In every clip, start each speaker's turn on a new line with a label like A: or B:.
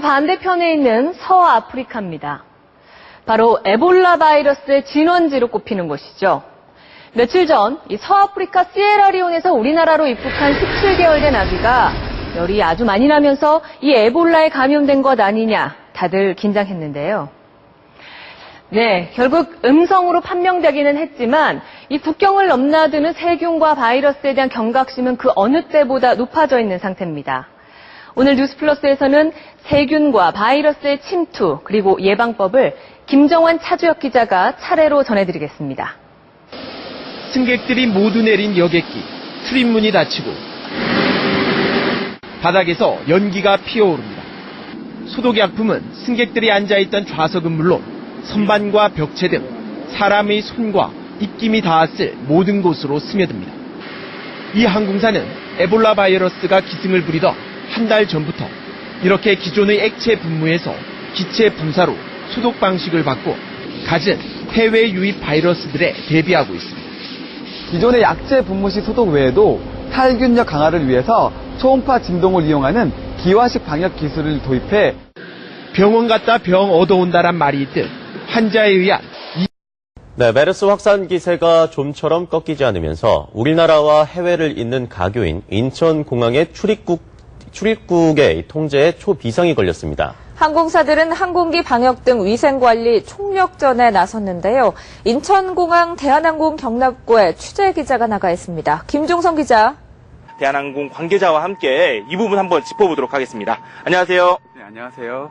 A: 반대편에 있는 서아프리카입니다. 바로 에볼라 바이러스의 진원지로 꼽히는 곳이죠. 며칠 전 이 서아프리카 시에라리온에서 우리나라로 입국한 17개월 된 아기가 열이 아주 많이 나면서 이 에볼라에 감염된 것 아니냐 다들 긴장했는데요. 네, 결국 음성으로 판명되기는 했지만 이 국경을 넘나드는 세균과 바이러스에 대한 경각심은 그 어느 때보다 높아져 있는 상태입니다. 오늘 뉴스플러스에서는 세균과 바이러스의 침투 그리고 예방법을 김정환 차주혁 기자가 차례로 전해드리겠습니다.
B: 승객들이 모두 내린 여객기, 출입문이 닫히고 바닥에서 연기가 피어오릅니다. 소독약품은 승객들이 앉아있던 좌석은 물론 선반과 벽체 등 사람의 손과 입김이 닿았을 모든 곳으로 스며듭니다. 이 항공사는 에볼라 바이러스가 기승을 부리던 한 달 전부터 이렇게 기존의 액체 분무에서 기체 분사로 소독 방식을 바꿔 갖은 해외 유입 바이러스들에 대비하고 있습니다.
C: 기존의 약제 분무식 소독 외에도 살균력 강화를 위해서 초음파 진동을 이용하는 기화식 방역 기술을 도입해
B: 병원 갔다 병 얻어온다란 말이 있듯 환자에 의한
D: 네, 메르스 확산 기세가 좀처럼 꺾이지 않으면서 우리나라와 해외를 잇는 가교인 인천공항의 출입국, 출입국의 통제에 초비상이 걸렸습니다.
E: 항공사들은 항공기 방역 등 위생관리 총력전에 나섰는데요. 인천공항 대한항공 경납고에 취재 기자가 나가 있습니다. 김종성 기자.
F: 대한항공 관계자와 함께 이 부분 한번 짚어보도록 하겠습니다. 안녕하세요.
G: 네, 안녕하세요.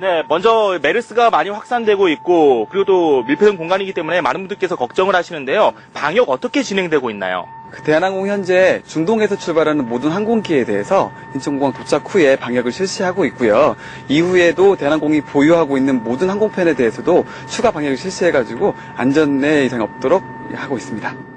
F: 네, 먼저 메르스가 많이 확산되고 있고 그리고 또 밀폐된 공간이기 때문에 많은 분들께서 걱정을 하시는데요. 방역 어떻게 진행되고 있나요?
G: 그 대한항공 현재 중동에서 출발하는 모든 항공기에 대해서 인천공항 도착 후에 방역을 실시하고 있고요. 이후에도 대한항공이 보유하고 있는 모든 항공편에 대해서도 추가 방역을 실시해가지고 안전에 이상이 없도록 하고 있습니다.